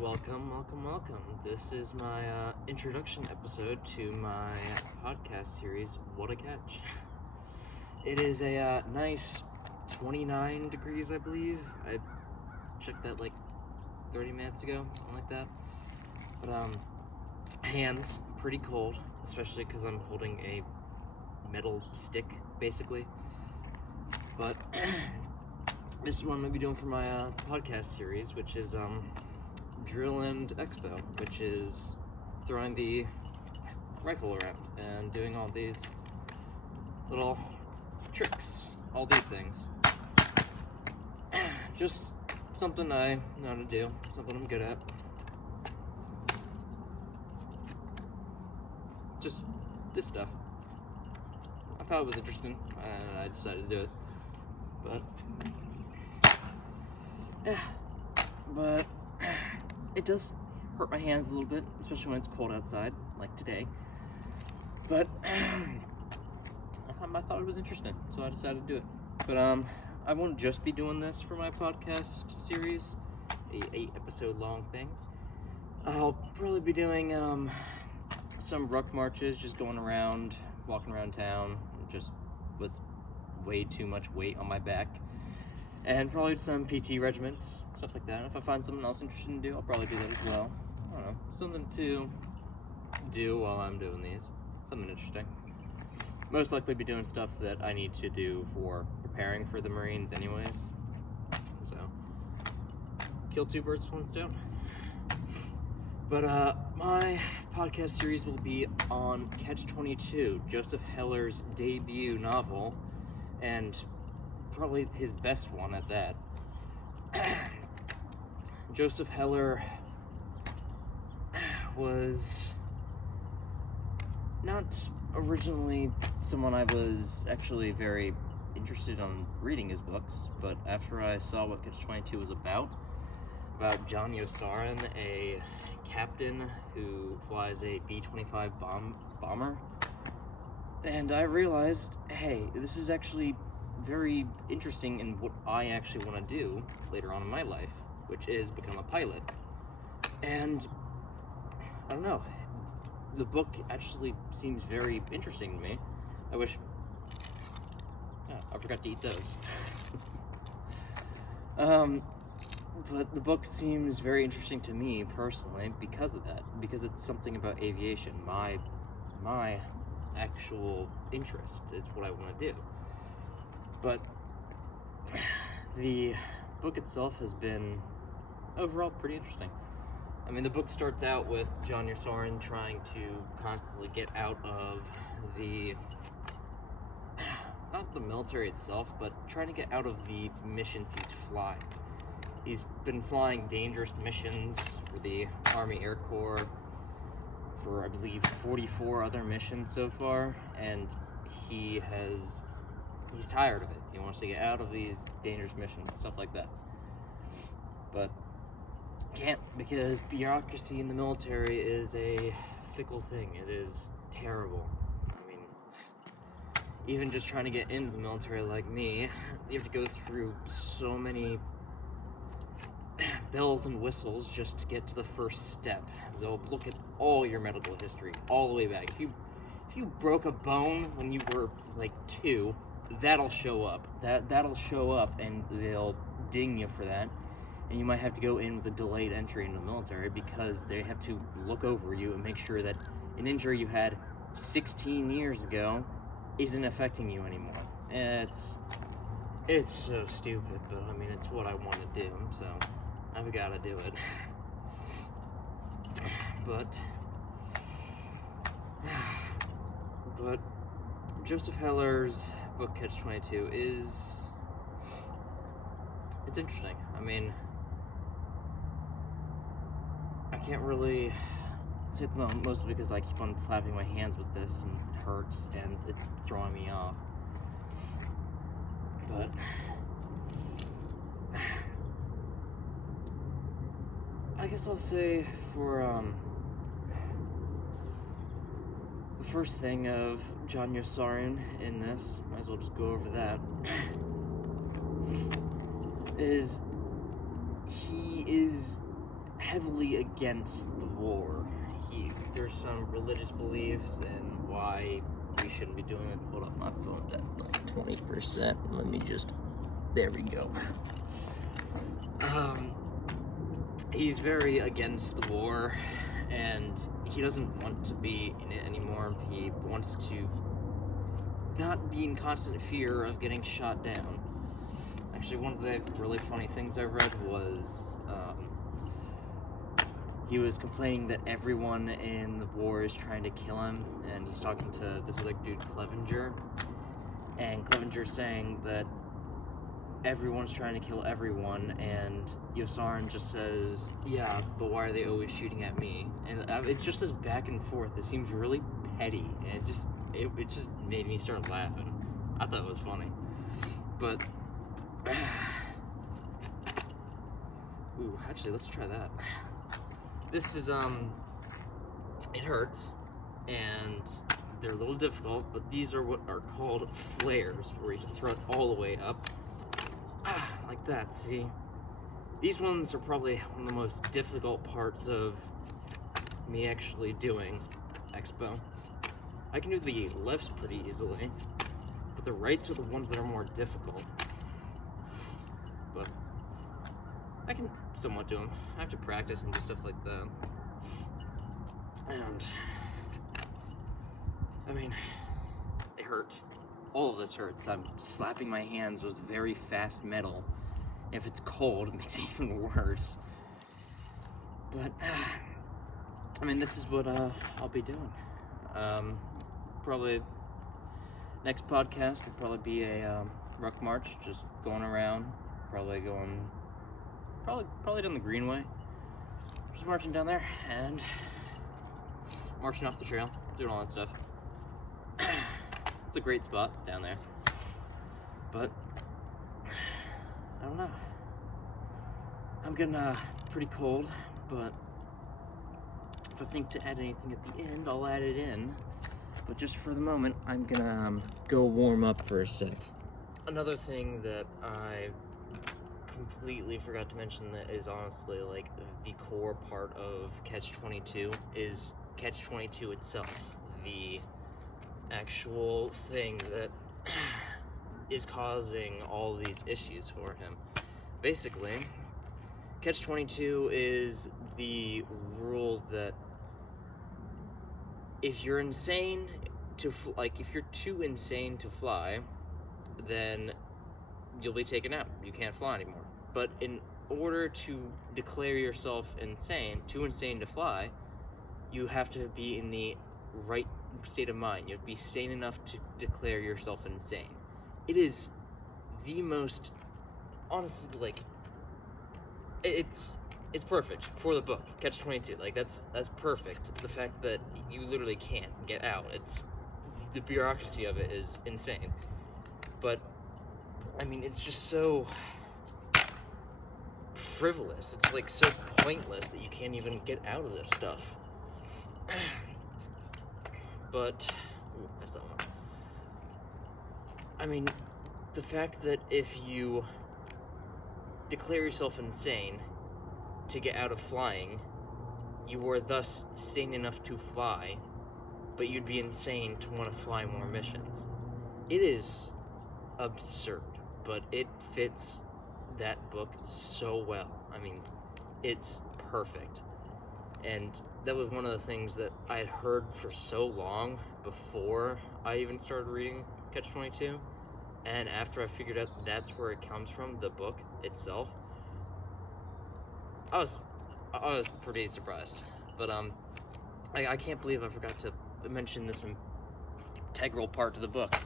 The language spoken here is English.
Welcome. This is my introduction episode to my podcast series, What a Catch. It is a nice 29 degrees, I believe. I checked that like 30 minutes ago, something like that. But hands pretty cold, especially because I'm holding a metal stick, basically. But this is what I'm going to be doing for my podcast series, which is Drill and Expo, which is throwing the rifle around and doing all these little tricks, all these things. Just something I know how to do, something I'm good at. Just this stuff. I thought it was interesting, and I decided to do it. But it does hurt my hands a little bit, especially when it's cold outside, like today. But I thought it was interesting, so I decided to do it. But I won't just be doing this for my podcast series, a 8-episode long thing. I'll probably be doing some ruck marches, just going around, walking around town, just with way too much weight on my back. And probably some PT regiments, stuff like that. If I find something else interesting to do, I'll probably do that as well. I don't know, something to do while I'm doing these. Something interesting. Most likely be doing stuff that I need to do for preparing for the Marines anyways. So, kill two birds with one stone. But my podcast series will be on Catch-22, Joseph Heller's debut novel, and probably his best one at that. Joseph Heller was not originally someone I was actually very interested in reading his books, but after I saw what Catch-22 was about John Yosarin, a captain who flies a B-25 bomber, and I realized, hey, this is actually very interesting in what I actually want to do later on in my life, which is become a pilot. And I don't know, the book actually seems very interesting to me. I wish I forgot to eat those. But the book seems very interesting to me personally because of that, because it's something about aviation, my actual interest. It's what I want to do. But the book itself has been overall pretty interesting. I mean, the book starts out with John Yosarin trying to constantly get out of not the military itself, but trying to get out of the missions he's flying. He's been flying dangerous missions for the Army Air Corps for, I believe, 44 other missions so far, and he's tired of it. He wants to get out of these dangerous missions, stuff like that. But can't, because bureaucracy in the military is a fickle thing. It is terrible. I mean, even just trying to get into the military like me, you have to go through so many bells and whistles just to get to the first step. They'll look at all your medical history, all the way back. If you broke a bone when you were like 2, that'll show up. That'll show up, and they'll ding you for that. And you might have to go in with a delayed entry into the military because they have to look over you and make sure that an injury you had 16 years ago isn't affecting you anymore. It's so stupid, but I mean, it's what I want to do, so I've got to do it. But Joseph Heller's book Catch-22 it's interesting. I mean, I can't really say at the moment, mostly because I keep on slapping my hands with this and it hurts and it's throwing me off. But I guess I'll say for the first thing of John Yosarin in this, might as well just go over that, is he is heavily against the war. There's some religious beliefs and why we shouldn't be doing it. Hold up, my phone's at like 20%. Let me just, there we go. He's very against the war, and he doesn't want to be in it anymore. He wants to not be in constant fear of getting shot down. Actually, one of the really funny things I read was he was complaining that everyone in the war is trying to kill him, and he's talking to this other dude, Clevenger, and Clevenger's saying that everyone's trying to kill everyone, and Yosarin just says, yeah, but why are they always shooting at me? And it's just this back and forth. It seems really petty, and it just made me start laughing. I thought it was funny. But, ooh, actually, let's try that. This is, it hurts, and they're a little difficult, but these are what are called flares, where you just throw it all the way up. Like that, see? These ones are probably one of the most difficult parts of me actually doing Expo. I can do the lefts pretty easily, but the rights are the ones that are more difficult. But I can somewhat do them. I have to practice and do stuff like that. And, I mean, it hurts. All of this hurts. I'm slapping my hands with very fast metal. If it's cold, it makes it even worse. But, I mean, this is what I'll be doing. Probably, next podcast will probably be a ruck march, just going around, probably down the Greenway. Just marching down there and marching off the trail, doing all that stuff. It's a great spot down there, but I don't know. I'm getting pretty cold, but if I think to add anything at the end, I'll add it in. But just for the moment, I'm gonna go warm up for a sec. Another thing that I completely forgot to mention that is honestly like the core part of Catch-22 is Catch-22 itself. The actual thing that is causing all these issues for him. Basically, Catch-22 is the rule that if you're insane to if you're too insane to fly, then you'll be taken out. You can't fly anymore. But in order to declare yourself too insane to fly, you have to be in the right state of mind. You have to be sane enough to declare yourself insane. It is the most, honestly, like, it's perfect for the book, Catch-22. Like, that's perfect. The fact that you literally can't get out. The bureaucracy of it is insane. But, I mean, it's just so frivolous. It's, like, so pointless that you can't even get out of this stuff. But, ooh, that's not one. I mean, the fact that if you declare yourself insane to get out of flying, you are thus sane enough to fly, but you'd be insane to want to fly more missions. It is absurd, but it fits that book so well. I mean, it's perfect. And that was one of the things that I had heard for so long before I even started reading Catch-22. And after I figured out that's where it comes from, the book itself, I was pretty surprised. But I can't believe I forgot to mention this integral part to the book.